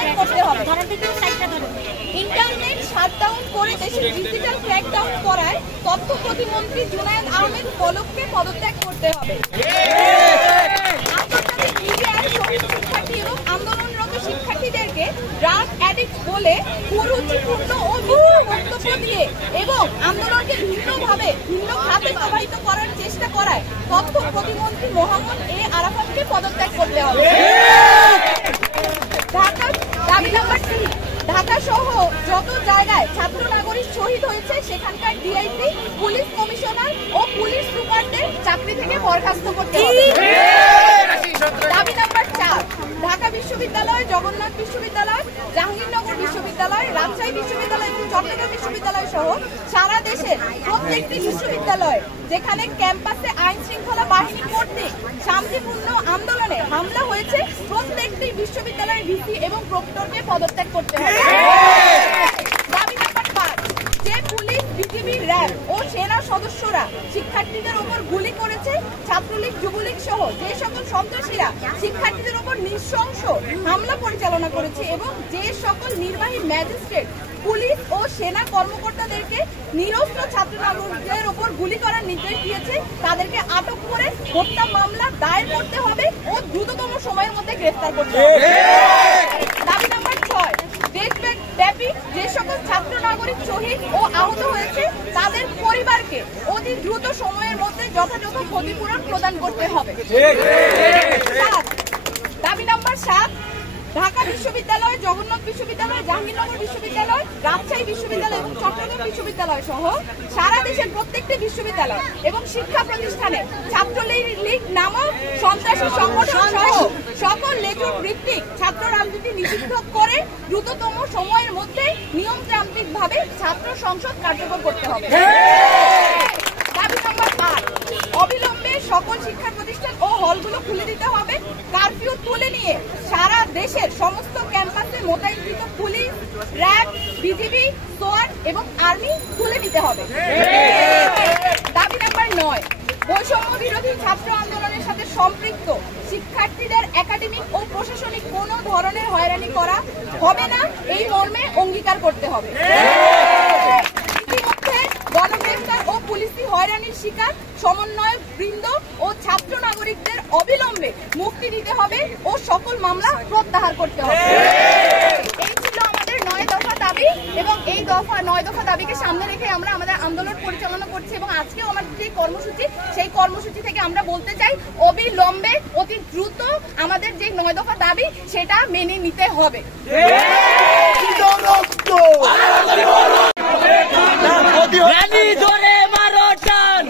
পদত্যাগ করতে হবে। ইন্টারনেট শাটডাউন করে দেশের ডিজিটাল ক্র্যাকডাউন করায় তথ্য প্রতিমন্ত্রী জুনায়েদ আহমেদ পলককে পদত্যাগ করতে হবে। আন্তর্জাতিক মিডিয়ায় শিক্ষার্থী এবং আন্দোলনরত শিক্ষার্থীদেরকে ড্রাগ অ্যাডিক্ট বলে কুরুচিপূর্ণ ও মিথ্যা বক্তব্য দিয়ে এবং আন্দোলনকে ভিন্ন খাতে প্রবাহিত করার চেষ্টা করায় তথ্য প্রতিমন্ত্রী মোহাম্মদ এ আরাফাতকে পদত্যাগ করতে হবে। দাবি নাম্বার 3, ঢাকা সহ যত জায়গায় ছাত্র নাগরিক শহীদ হয়েছে সেখানকার ডিআইজি, পুলিশ কমিশনার ও পুলিশ সুপারদের চাকরি থেকে বরখাস্ত করতে হবে। দাবি নাম্বার 4, ঢাকা বিশ্ববিদ্যালয়, জগন্নাথ বিশ্ববিদ্যালয়, জাহাঙ্গীরনগর বিশ্ববিদ্যালয়, রাজশাহী বিশ্ববিদ্যালয় এবং চট্টগ্রাম বিশ্ববিদ্যালয় সহ সারা দেশের প্রত্যেকটি বিশ্ববিদ্যালয় যেখানে ক্যাম্পাসে আইন শৃঙ্খলা বাহিনী কর্তৃক শান্তিপূর্ণ আন্দোলনে হামলা হয়েছে প্রত্যেকটি বিশ্ববিদ্যালয়ের ভিসি এবং প্রক্টরকে পদত্যাগ করতে হবে। দাবি নাম্বার 5, যে পুলিশ, বিজিবি, র্যাব ও সেনা সদস্যরা শিক্ষার্থীদের ওপর গুলি করেছে, ছাত্রলীগ, যুবলীগ সহ যে সকল সন্ত্রাসীরা শিক্ষার্থীদের ওপর নৃশংস হামলা পরিচালনা করেছে এবং যে সকল নির্বাহী ম্যাজিস্ট্রেট, পুলিশ ও সেনা কর্মকর্তাদেরকে নিরস্ত্র ছাত্র নাগরিকদের ওপর গুলি করার নির্দেশ দিয়েছে তাদেরকে আটক করে হত্যা মামলা দায়ের করতে হবে ও দ্রুততম সময়ের মধ্যে গ্রেফতার করতে হবে। দাবি নাম্বার 6, দেশব্যাপী যে সকল ছাত্র নাগরিক শহীদ ও আহত হয়েছে তাদের পরিবারকে অতি দ্রুত সময়ের মধ্যে যথাযথ ক্ষতিপূরণ প্রদান করতে হবে। দাবি নাম্বার 7, ঢাকা বিশ্ববিদ্যালয়, জগন্নাথ বিশ্ববিদ্যালয়, জাহাঙ্গীরনগর বিশ্ববিদ্যালয়, রাজশাহী বিশ্ববিদ্যালয় এবং চট্টগ্রাম বিশ্ববিদ্যালয় সহ সারা দেশের প্রত্যেকটি বিশ্ববিদ্যালয় এবং শিক্ষা প্রতিষ্ঠানে ছাত্রলীগ নামক সন্ত্রাসী সংগঠন সহ সকল লেজুর ভিত্তিক ছাত্র রাজনীতি নিষিদ্ধ করে দ্রুততম সময়ের মধ্যে নিয়মতান্ত্রিকভাবে ছাত্র সংসদ কার্যকর করতে হবে। দাবি নাম্বার 8, অবিলম্বে সকল শিক্ষা প্রতিষ্ঠান ও হলগুলো খুলে দিতে হবে। কারফিউ তুলে নিয়ে সারা দেশের সমস্ত ক্যাম্পাসে মোতায়েনকৃত পুলিশ, র্যাব, বিজিবি, সোয়াট এবং আর্মি খুলে দিতে হবে। দাবি নাম্বার 9, বৈষম্য বিরোধী ছাত্র আন্দোলনের সাথে সম্পৃক্ত শিক্ষার্থীদের একাডেমিক ও প্রশাসনিক কোনো ধরনের হয়রানি করা হবে না এই মর্মে অঙ্গীকার করতে হবে। ইতিমধ্যে গণগ্রেফতার ও পুলিশি হয়রানির শিকার সমন্বয়ক বৃন্দ ও ছাত্র নাগরিকদের অবিলম্বে মুক্তি দিতে হবে ও সকল মামলা প্রত্যাহার করতে হবে। এই ছিল আমাদের 9 দফা দাবি এবং এই 9 দফা দাবিকে সামনে রেখে আমরা আমাদের আন্দোলন পরিচালনা করছি এবং আজকেও আমাদের যে কর্মসূচি সেই কর্মসূচি থেকে আমরা বলতে চাই অবিলম্বে অতি দ্রুত আমাদের যে 9 দফা দাবি সেটা মেনে নিতে হবে। রানী ধরে মারো টান